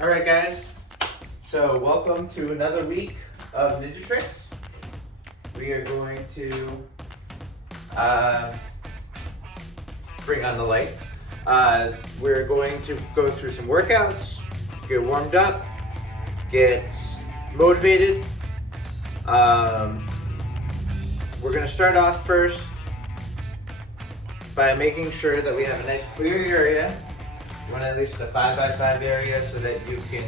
All right, guys. So welcome to another week of Ninja Trix. We are going to bring on the light. We're going to go through some workouts, get warmed up, get motivated. We're going to start off first by making sure that we have a nice clear area. You want at least a 5x5 area so that you can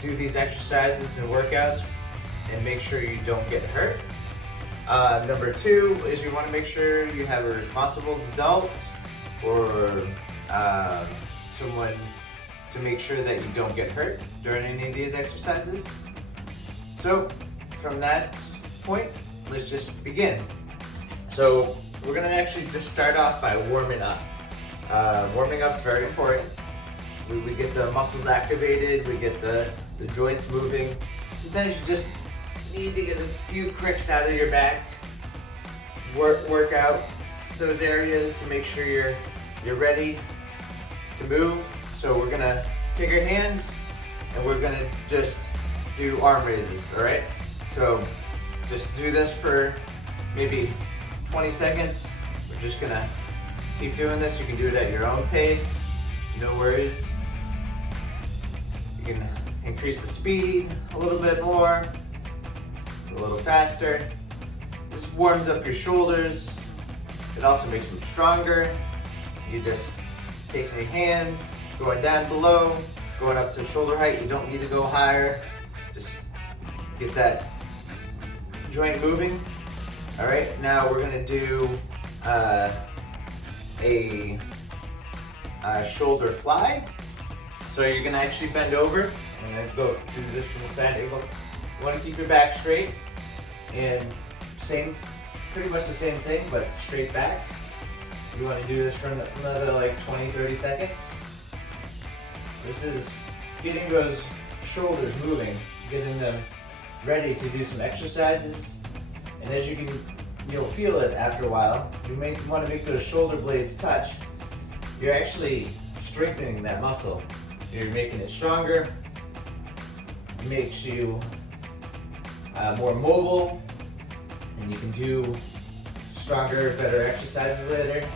do these exercises and workouts and make sure you don't get hurt. Number two is you want to make sure you have a responsible adult or someone to make sure that you don't get hurt during any of these exercises. So from that point, let's just begin. So we're going to actually just start off by warming up. Warming up is very important. We get the muscles activated, we get the joints moving. Sometimes you just need to get a few cricks out of your back. Work out those areas to make sure you're ready to move. So we're gonna take our hands and we're gonna just do arm raises, all right? So just do this for maybe 20 seconds. We're just gonna keep doing this. You can do it at your own pace, no worries. You can increase the speed a little bit more, a little faster. This warms up your shoulders. It also makes them stronger. You just take your hands, going down below, going up to shoulder height. You don't need to go higher. Just get that joint moving. All right, now we're gonna do a shoulder fly. So you're gonna actually bend over and then go do this from the side angle. You wanna keep your back straight and pretty much the same thing, but straight back. You wanna do this for another like 20, 30 seconds. This is getting those shoulders moving, getting them ready to do some exercises. And as you'll feel it after a while. You may want to make those shoulder blades touch. You're actually strengthening that muscle. You're making it stronger. It makes you more mobile, and you can do stronger, better exercises later.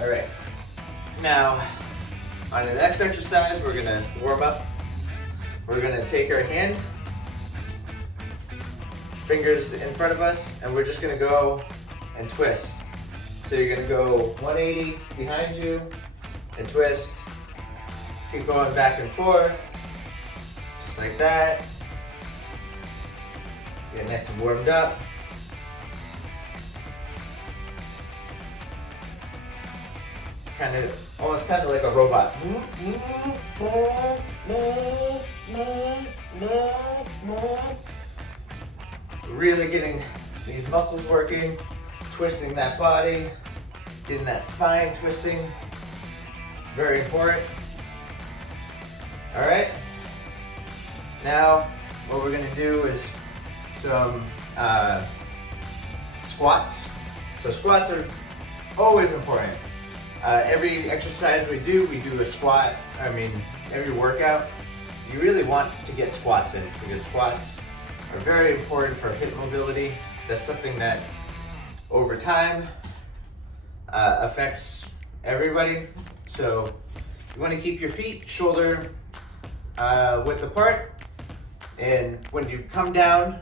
All right. Now, on the next exercise, we're gonna warm up. We're gonna take our hand, fingers in front of us, and we're just gonna go and twist. So you're gonna go 180 behind you and twist. Keep going back and forth, just like that. Get nice and warmed up. Almost kind of like a robot. Really getting these muscles working, twisting that body, getting that spine twisting. Very important. All right. Now, what we're gonna do is some squats. So squats are always important. Every exercise we do a squat. Every workout, you really want to get squats in because squats are very important for hip mobility. That's something that over time affects everybody. So you want to keep your feet shoulder width apart, and when you come down,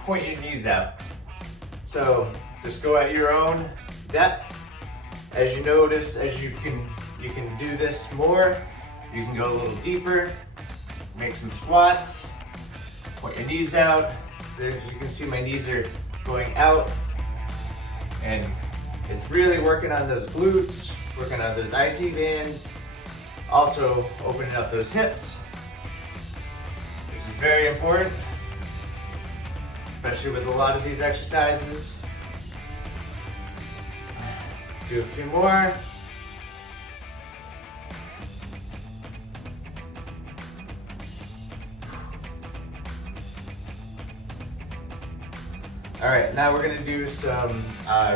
point your knees out. So just go at your own depth. As you notice, as you can do this more, you can go a little deeper, make some squats. Point your knees out. As you can see, my knees are going out, and it's really working on those glutes, working on those IT bands, also opening up those hips. This is very important, especially with a lot of these exercises. Do a few more. All right, now we're gonna do some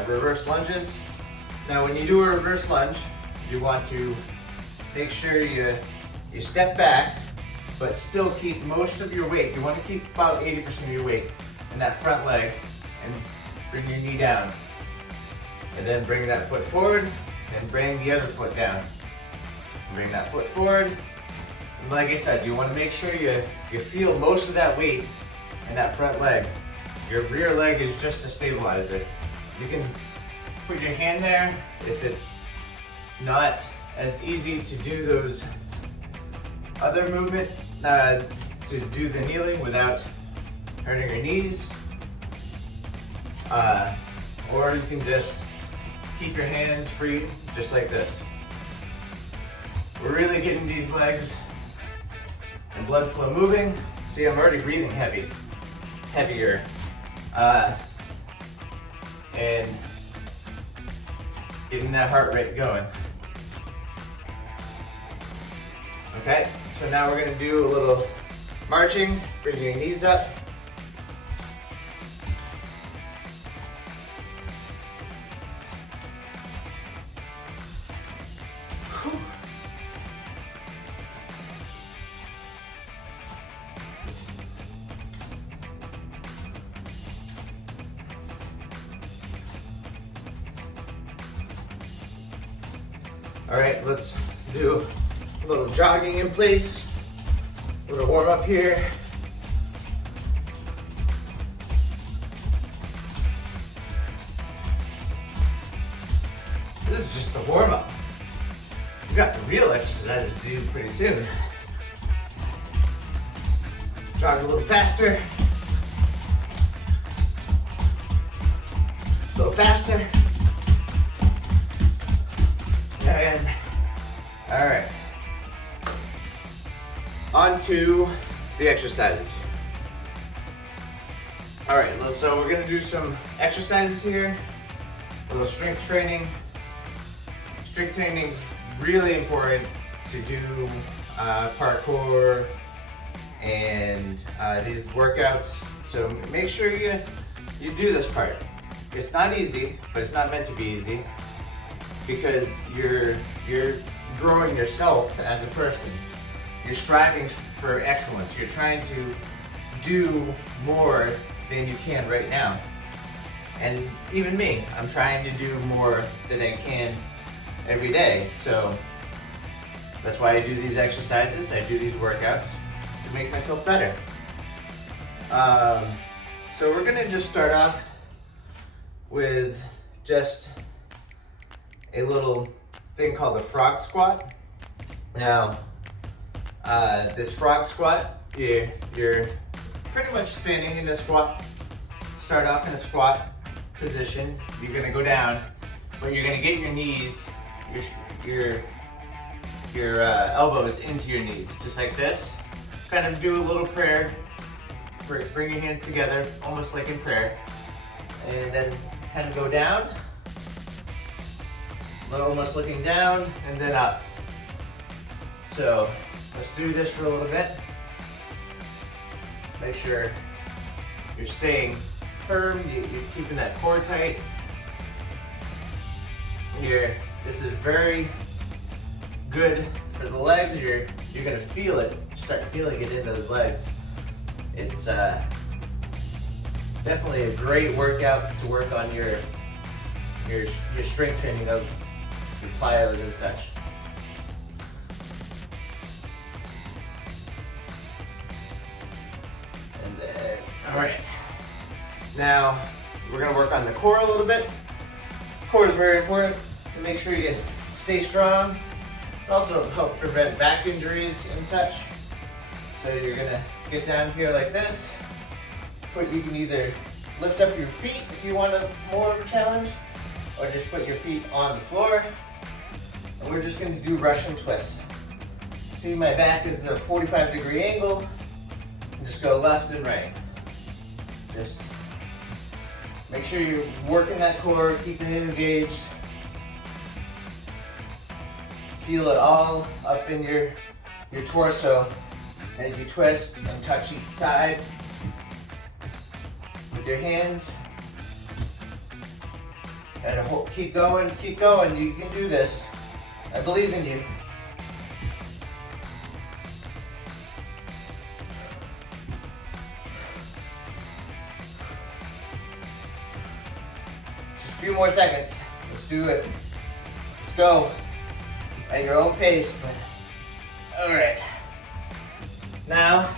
reverse lunges. Now when you do a reverse lunge, you want to make sure you step back, but still keep most of your weight. You want to keep about 80% of your weight in that front leg and bring your knee down. And then bring that foot forward and bring the other foot down. Bring that foot forward. And like I said, you want to make sure you feel most of that weight in that front leg. Your rear leg is just a stabilizer. You can put your hand there if it's not as easy to do those other movement, to do the kneeling without hurting your knees. Or you can just keep your hands free, just like this. We're really getting these legs and blood flow moving. See, I'm already breathing heavier. And getting that heart rate going. Okay, so now we're gonna do a little marching, bring your knees up. Whew. All right, let's do a little jogging in place, a little warm up here. This is just the warm up. We got the real exercises to do pretty soon. Jog a little faster. A little faster. And, all right. On to the exercises. All right, so we're gonna do some exercises here. A little strength training. Strength training is really important to do parkour and these workouts. So make sure you do this part. It's not easy, but it's not meant to be easy because you're growing yourself as a person. You're striving for excellence. You're trying to do more than you can right now. And even me, I'm trying to do more than I can every day. So that's why I do these exercises. I do these workouts to make myself better. So we're gonna just start off with just a little thing called a frog squat. Now, this frog squat, you're pretty much standing in a squat. Start off in a squat position. You're gonna go down, but you're gonna get your knees, your elbows into your knees, just like this. Kind of do a little prayer. Bring your hands together, almost like in prayer, and then kind of go down. Almost looking down and then up. So let's do this for a little bit. Make sure you're staying firm, you're keeping that core tight. This is very good for the legs. You're gonna feel it, start feeling it in those legs. It's definitely a great workout to work on your strength training of your plyos and such. And then, all right. Now, we're gonna work on the core a little bit. Core is very important to make sure you stay strong. It also helps prevent back injuries and such. So you're gonna get down here like this. You can either lift up your feet if you want more of a challenge, or just put your feet on the floor. And we're just gonna do Russian twists. See, my back is a 45-degree angle. And just go left and right. Just make sure you're working that core, keeping it engaged. Feel it all up in your torso as you twist and touch each side with your hands. And keep going, you can do this. I believe in you. few more seconds. Let's do it. Let's go. At your own pace. All right. Now,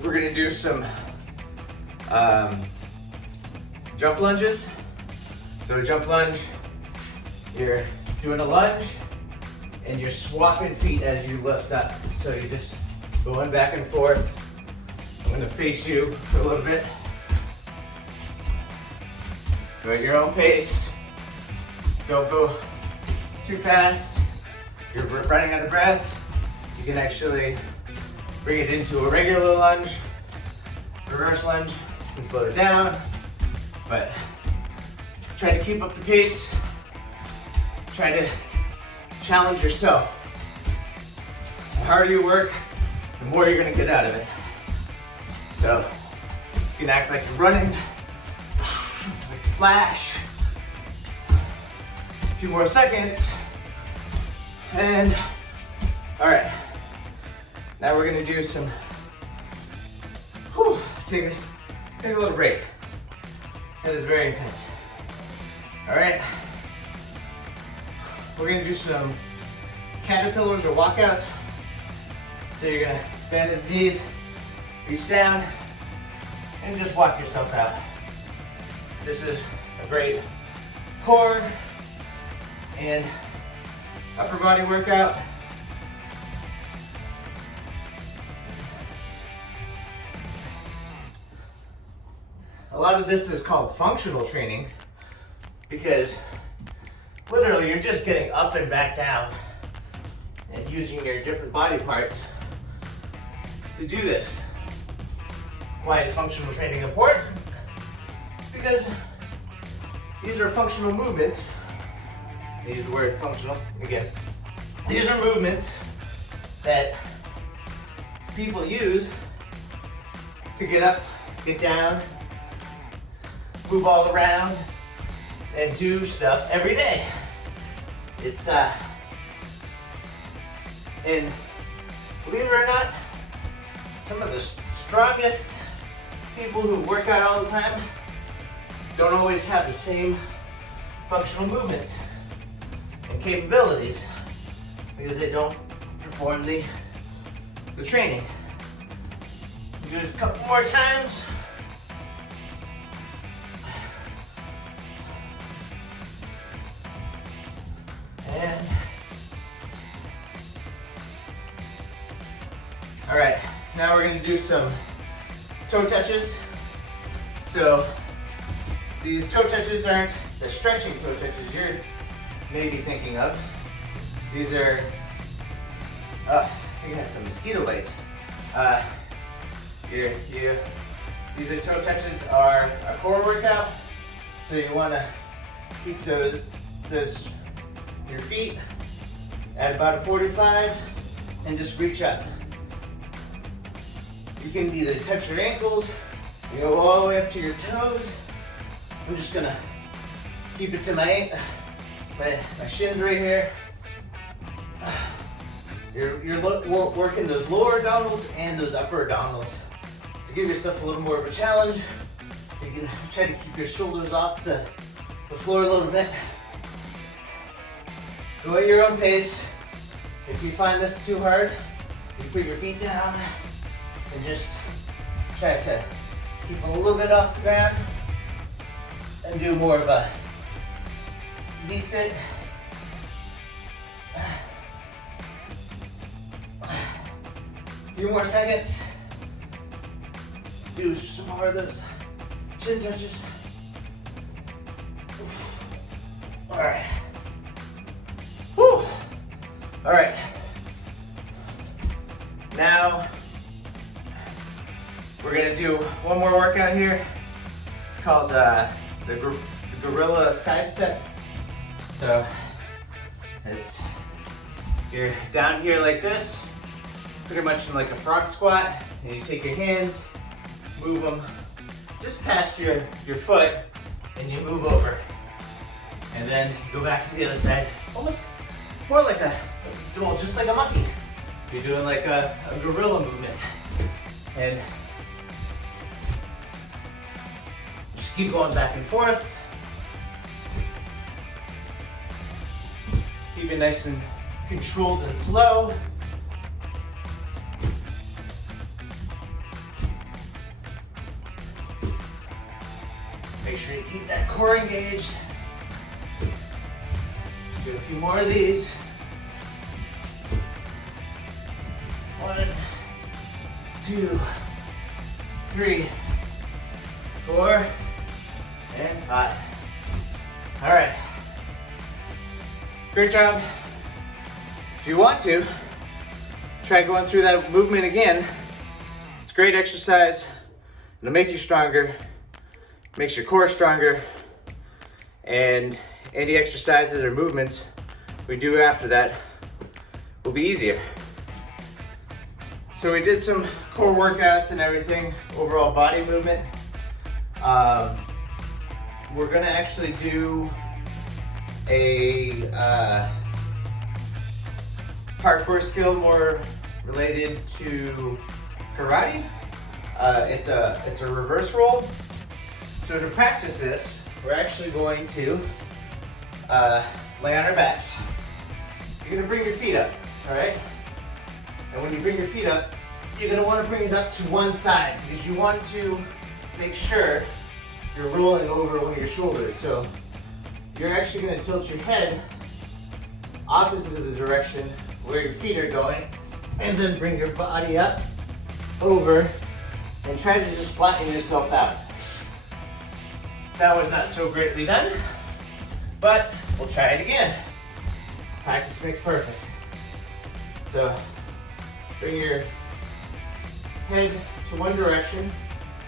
we're gonna do some jump lunges. So a jump lunge, you're doing a lunge and you're swapping feet as you lift up. So you're just going back and forth. I'm gonna face you for a little bit. Go at your own pace. Don't go too fast. You're running out of breath. You can actually bring it into a regular lunge, reverse lunge, and slow it down. But try to keep up the pace. Try to challenge yourself. The harder you work, the more you're gonna get out of it. So you can act like you're running, like a flash. A few more seconds. And, all right. Now we're gonna do some, take a little break. That is very intense. All right. We're gonna do some caterpillars or walkouts. So you're gonna bend at the knees, reach down, and just walk yourself out. This is a great core and upper body workout. A lot of this is called functional training because literally you're just getting up and back down and using your different body parts to do this. Why is functional training important? Because these are functional movements. I use the word functional again. These are movements that people use to get up, get down, move all around, and do stuff every day. It's and believe it or not, some of the strongest people who work out all the time don't always have the same functional movements and capabilities because they don't perform the training. Do it a couple more times. And all right, now we're gonna do some toe touches. So these toe touches aren't the stretching toe touches you're maybe thinking of. These are, I think I have some mosquito bites. These are toe touches are a core workout. So you wanna keep your feet at about a 45 and just reach up. You can either touch your ankles, you go all the way up to your toes. I'm just gonna keep it to my shins right here. You're working those lower abdominals and those upper abdominals. To give yourself a little more of a challenge, you can try to keep your shoulders off the floor a little bit. Go at your own pace. If you find this too hard, you put your feet down and just try to keep them a little bit off the ground and do more of a V-sit. A few more seconds. Let's do some more of those chin touches. All right. Whew. All right. Now we're gonna do one more workout here. It's called the gorilla sidestep. So you're down here like this, pretty much in like a frog squat, and you take your hands, move them just past your foot, and you move over. And then you go back to the other side, almost more like just like a monkey. You're doing like a gorilla movement. And just keep going back and forth. Keep it nice and controlled and slow. Make sure you keep that core engaged. Do a few more of these. 1, 2, 3, 4, and 5. All right. Great job. If you want to, try going through that movement again. It's a great exercise. It'll make you stronger, makes your core stronger, and any exercises or movements we do after that will be easier. So we did some core workouts and everything, overall body movement. We're gonna actually do a parkour skill more related to karate. It's a reverse roll. So to practice this, we're actually going to lay on our backs. You're gonna bring your feet up, all right? And when you bring your feet up, you're gonna wanna bring it up to one side because you want to make sure you're rolling over one of your shoulders. So you're actually gonna tilt your head opposite of the direction where your feet are going, and then bring your body up, over, and try to just flatten yourself out. That was not so greatly done, but we'll try it again. Practice makes perfect. So bring your head to one direction.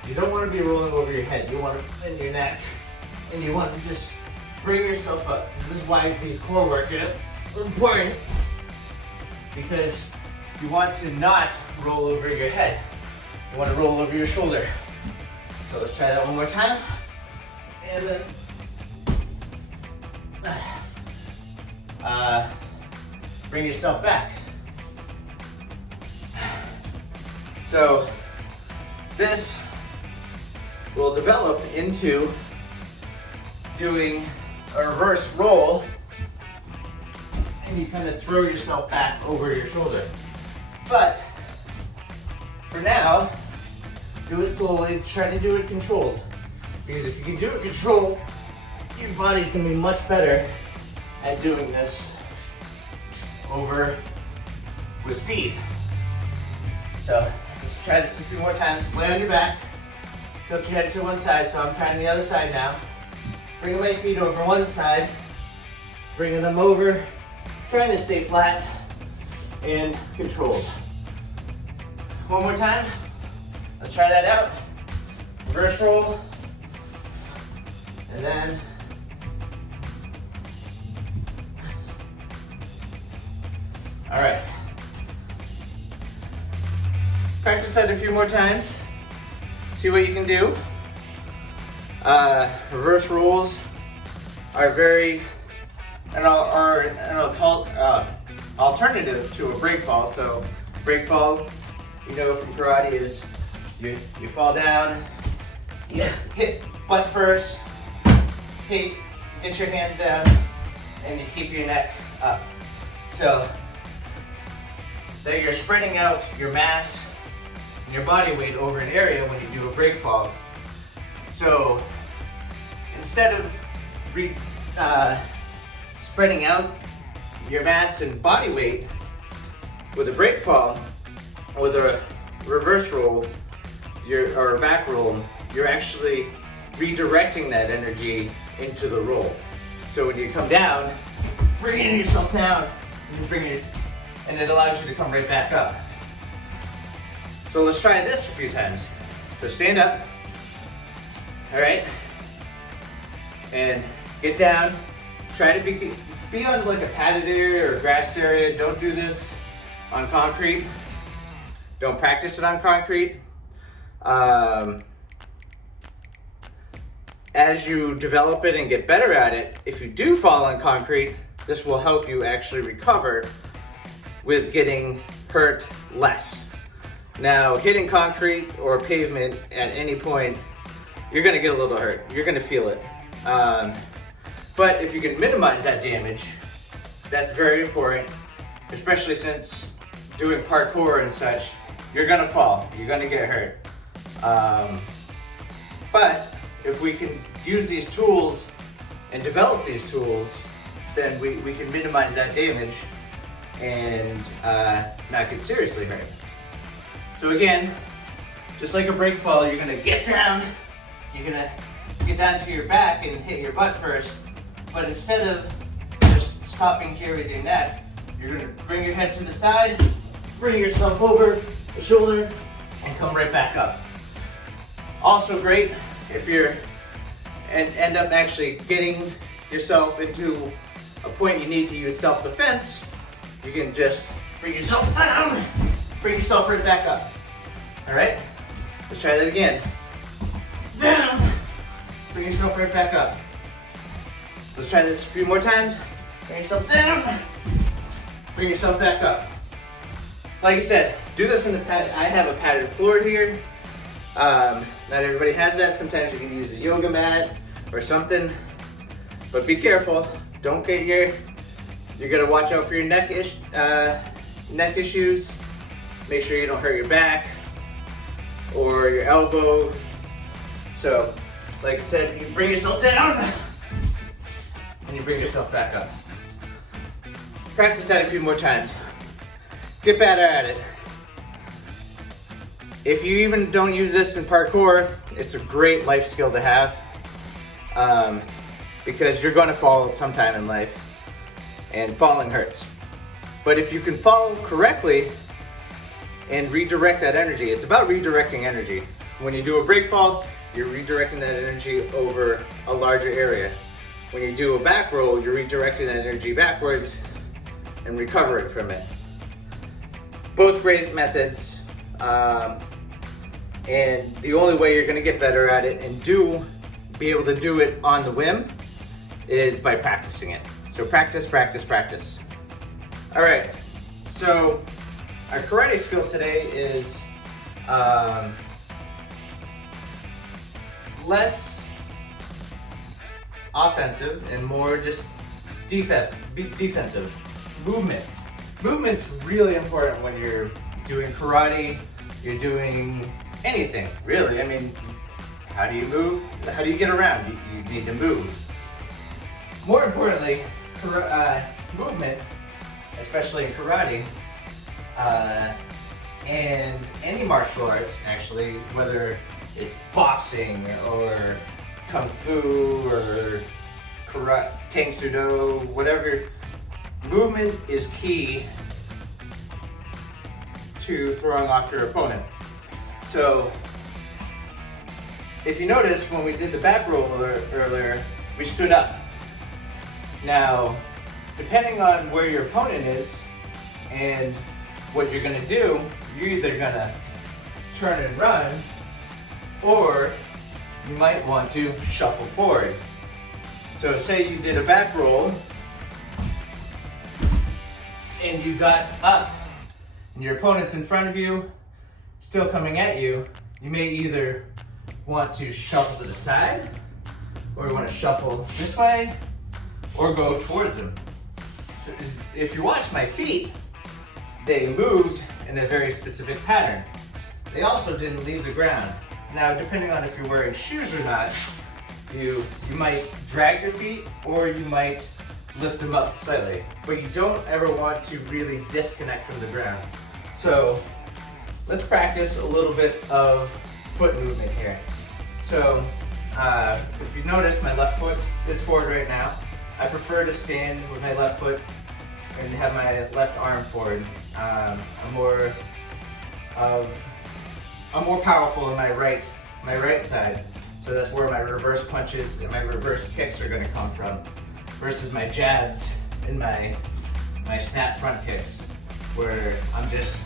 You don't want to be rolling over your head. You want to bend your neck, and you want to just bring yourself up. This is why these core workouts are important, because you want to not roll over your head. You want to roll over your shoulder. So let's try that one more time. And then bring yourself back. So this will develop into doing a reverse roll, and you kind of throw yourself back over your shoulder. But for now, do it slowly, try to do it controlled. Because if you can do it controlled, your body's gonna be much better at doing this over with speed. So let's try this a few more times. Lay on your back, tilt your head to one side, so I'm trying the other side now. Bring my feet over one side, bringing them over, trying to stay flat and controlled. One more time. Let's try that out. Reverse roll. And then all right. Practice that a few more times. See what you can do. Reverse rolls are very an alternative to a break fall. So break fall, you know from karate, is you fall down, you hit butt first, get your hands down, and you keep your neck up. So that you're spreading out your mass and your body weight over an area when you do a break fall. So instead of spreading out your mass and body weight with a break fall, with a reverse roll, or a back roll, you're actually redirecting that energy into the roll. So when you come down, bringing yourself down, and it allows you to come right back up. So let's try this a few times. So stand up, all right, and get down. Try to be on like a padded area or a grassed area. Don't do this on concrete. Don't practice it on concrete. As you develop it and get better at it, if you do fall on concrete, this will help you actually recover with getting hurt less. Now, hitting concrete or pavement at any point, you're gonna get a little hurt. You're gonna feel it. But if you can minimize that damage, That's very important, especially since doing parkour and such, you're gonna fall, you're gonna get hurt. But if we can use these tools and develop these tools, then we can minimize that damage and not get seriously hurt. So again, just like a break fall, you're gonna get down, you're gonna get down to your back and hit your butt first, but instead of just stopping here with your neck, you're gonna bring your head to the side, bring yourself over the shoulder, and come right back up. Also great if you're end up actually getting yourself into a point you need to use self-defense, you can just bring yourself down, bring yourself right back up. All right, let's try that again. Down, bring yourself right back up. Let's try this a few more times. Bring yourself down, bring yourself back up. Like I said, do this in the pad. I have a padded floor here. Not everybody has that. Sometimes you can use a yoga mat or something, but be careful. Don't get you're gonna watch out for your neck issues. Make sure you don't hurt your back or your elbow. So, like I said, you bring yourself down and you bring yourself back up. Practice that a few more times. Get better at it. If you even don't use this in parkour, it's a great life skill to have, because you're gonna fall sometime in life, and falling hurts. But if you can fall correctly and redirect that energy, it's about redirecting energy. When you do a break fall, you're redirecting that energy over a larger area. When you do a back roll, you're redirecting that energy backwards and recovering from it. Both great methods, and the only way you're gonna get better at it and be able to do it on the whim is by practicing it. So practice, practice, practice. All right, so our karate skill today is less offensive and more just defensive. Movement. Movement's really important when you're doing karate, you're doing anything, really. I mean, how do you move? How do you get around? You need to move. More importantly, movement, especially in karate, and any martial arts, actually, whether it's boxing or kung fu or karate, tang sudo, whatever, movement is key to throwing off your opponent. So, if you notice, when we did the back roll earlier, we stood up. Now, depending on where your opponent is and what you're gonna do, you're either gonna turn and run, or you might want to shuffle forward. So say you did a back roll and you got up and your opponent's in front of you, still coming at you, you may either want to shuffle to the side, or you want to shuffle this way, or go towards them. So if you watch my feet, they moved in a very specific pattern. They also didn't leave the ground. Now, depending on if you're wearing shoes or not, you might drag your feet or you might lift them up slightly, but you don't ever want to really disconnect from the ground. So let's practice a little bit of foot movement here. So if you notice, my left foot is forward right now. I prefer to stand with my left foot and have my left arm forward. I'm more powerful in my right side. So that's where my reverse punches and my reverse kicks are gonna come from, versus my jabs and my snap front kicks, where I'm just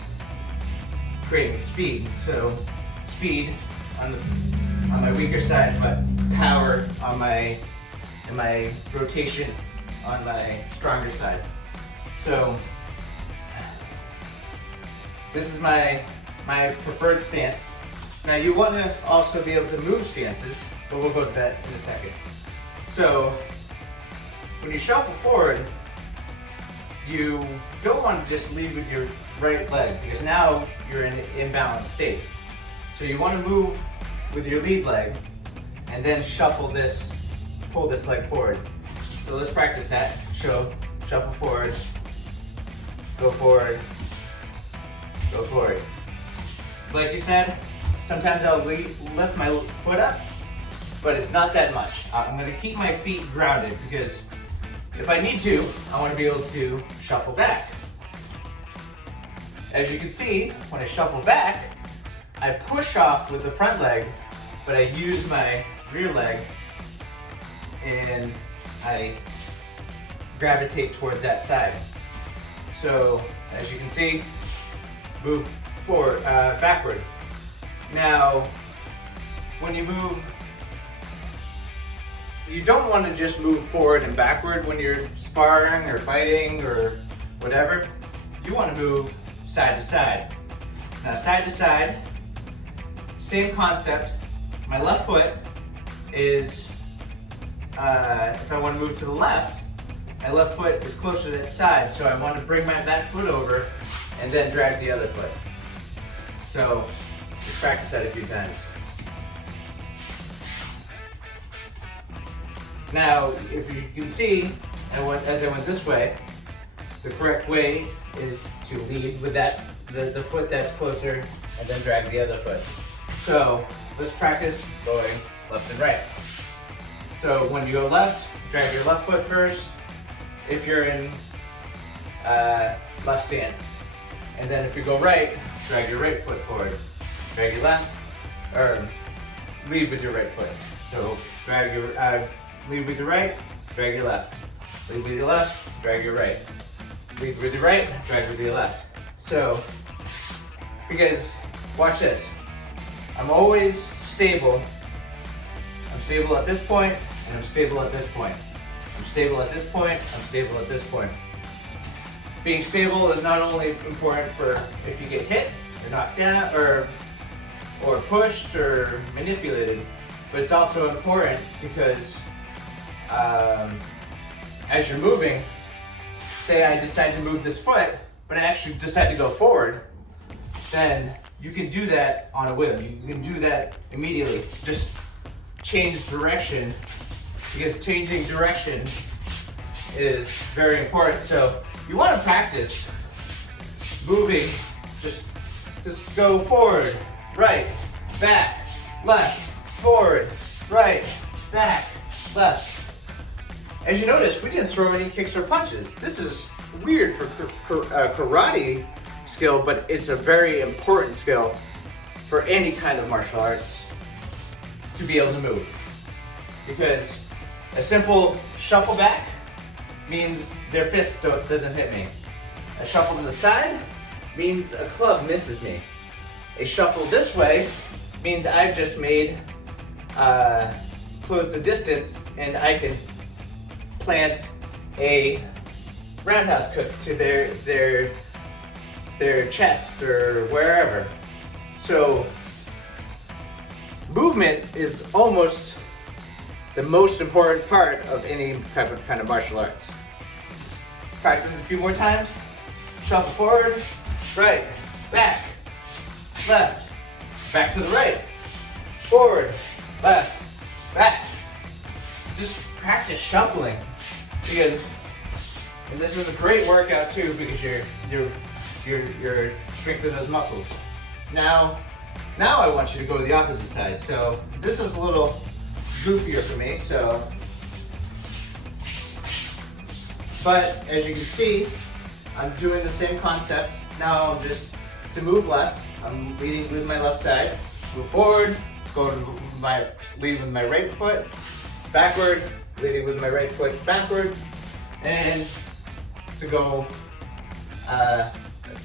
creating speed. So speed on my weaker side, but power on my rotation on my stronger side. So this is my preferred stance. Now you want to also be able to move stances, but we'll go to that in a second. So when you shuffle forward, you don't want to just lead with your right leg because now you're in an imbalanced state. So you want to move with your lead leg and then shuffle this, pull this leg forward. So let's practice that. Shuffle forward, go forward, go forward. Like you said, sometimes I'll lift my foot up, but it's not that much. I'm gonna keep my feet grounded because if I need to, I wanna be able to shuffle back. As you can see, when I shuffle back, I push off with the front leg, but I use my rear leg and I gravitate towards that side. So, as you can see, move forward, backward. Now, when you move, you don't want to just move forward and backward when you're sparring or fighting or whatever. You want to move side to side. Now, side to side, same concept. My left foot is, if I want to move to the left, my left foot is closer to that side, so I want to bring that foot over and then drag the other foot. So, just practice that a few times. Now, if you can see, as I went this way, the correct way is to lead with the foot that's closer and then drag the other foot. So, let's practice going left and right. So, when you go left, drag your left foot first, if you're in left stance. And then if you go right, drag your right foot forward. Drag your left, or lead with your right foot. So drag your, lead with your right, drag your left. Lead with your left, drag your right. Lead with your right, drag with your left. So, because, watch this. I'm always stable. I'm stable at this point, and I'm stable at this point. I'm stable at this point, I'm stable at this point. Being stable is not only important for if you get hit or knocked down or pushed or manipulated, but it's also important because as you're moving, say I decide to move this foot, but I actually decide to go forward, then you can do that on a whim. You can do that immediately. Just change direction, because changing direction is very important. So you want to practice moving, just go forward, right, back, left, forward, right, back, left. As you notice, we didn't throw any kicks or punches. This is weird for karate skill, but it's a very important skill for any kind of martial arts to be able to move. Because a simple shuffle back means their fist doesn't hit me. A shuffle to the side means a club misses me. A shuffle this way means I've just made, close the distance and I can plant a roundhouse kick to their chest or wherever. So movement is almost the most important part of any kind of martial arts. Practice a few more times. Shuffle forward, right, back, left, back to the right, forward, left, back. Just practice shuffling, because, and this is a great workout too, because you're strengthening those muscles. Now I want you to go to the opposite side. So this is a little goofier for me, so, but as you can see, I'm doing the same concept. Now I'm just, to move left, I'm leading with my left side, move forward, lead with my right foot, backward, leading with my right foot backward, and to go,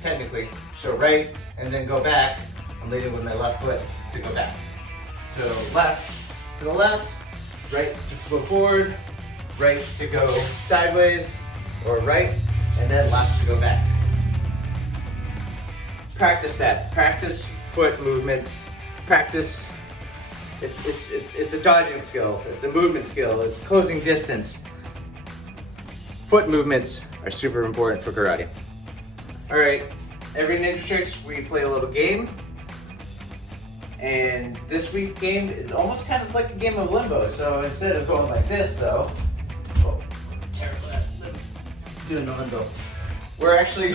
technically, so right, and then go back, I'm leading with my left foot to go back. So left to the left, right to go forward, right to go sideways, or right, and then left to go back. Practice that. Practice foot movement. Practice. It's a dodging skill. It's a movement skill. It's closing distance. Foot movements are super important for karate. All right, every Ninja Trix we play a little game. And this week's game is almost kind of like a game of limbo. So instead of going like this though, oh, terrible at doing the limbo. We're actually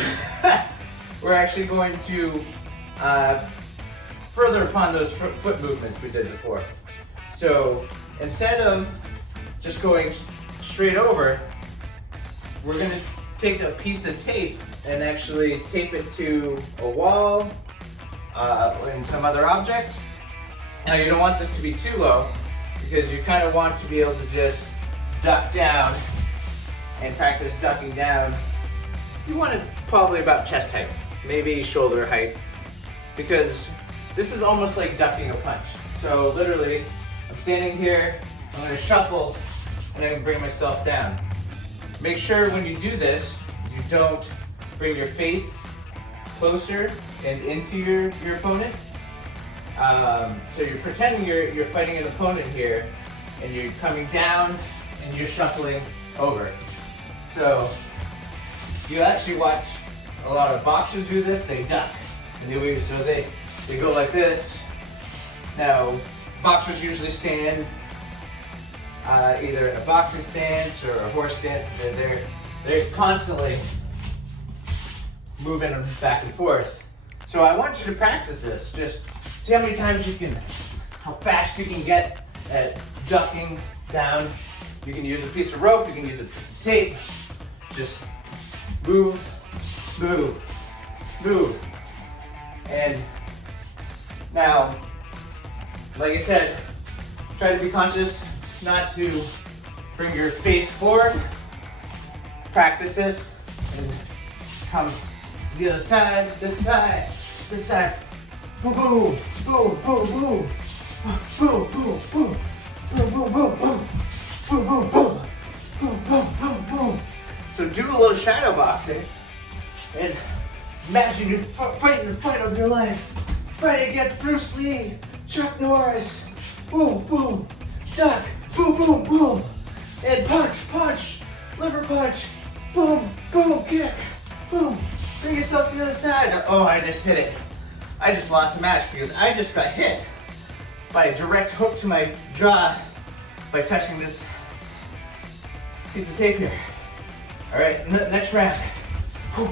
going to further upon those foot movements we did before. So instead of just going straight over, we're going to take a piece of tape and actually tape it to a wall and some other object. Now you don't want this to be too low because you kind of want to be able to just duck down and practice ducking down. You want it probably about chest height, maybe shoulder height, because this is almost like ducking a punch. So literally, I'm standing here, I'm going to shuffle, and I can bring myself down. Make sure when you do this, you don't bring your face closer and into your opponent. So you're pretending you're fighting an opponent here, and you're coming down and you're shuffling over. So you actually watch a lot of boxers do this. They duck and they weave. So they go like this. Now boxers usually stand either in a boxing stance or a horse stance. They're constantly moving them back and forth. So I want you to practice this. Just see how many times how fast you can get at ducking down. You can use a piece of rope, you can use a piece of tape. Just move, move, move. And now, like I said, try to be conscious not to bring your face forward. Practice this and come to the other side, this side, this side. Boom, boom, boom, boom, boom, boom, boom, boom, boom, boom, boom, boom, boom, boom, boom, boom, boom, boom, boom, boom. So do a little shadow boxing and imagine you're fighting the fight of your life. Fighting against Bruce Lee, Chuck Norris. Boom, boom, duck, boom, boom, boom. And punch, punch, liver punch, boom, boom, kick, boom. Bring yourself to the other side. Oh, I just hit it. I just lost the match because I just got hit by a direct hook to my jaw by touching this piece of tape here. All right, next round. Oh,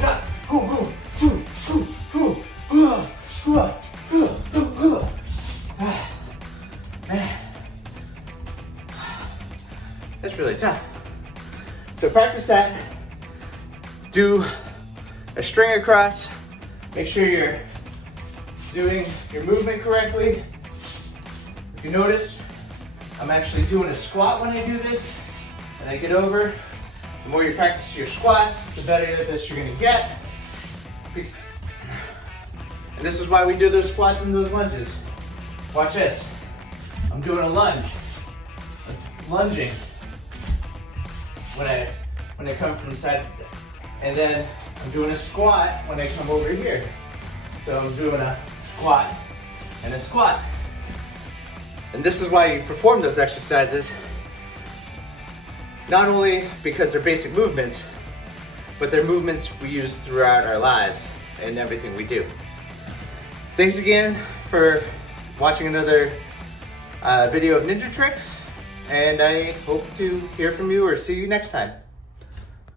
God. Man, that's really tough. So practice that. Do a string across. Make sure you're doing your movement correctly. If you notice, I'm actually doing a squat when I do this, and I get over. The more you practice your squats, the better at this you're gonna get. And this is why we do those squats and those lunges. Watch this. I'm doing a lunge. Lunging when I come from side, and then I'm doing a squat when I come over here. So I'm doing a squat and a squat. And this is why you perform those exercises, not only because they're basic movements, but they're movements we use throughout our lives and everything we do. Thanks again for watching another video of Ninja Trix, and I hope to hear from you or see you next time.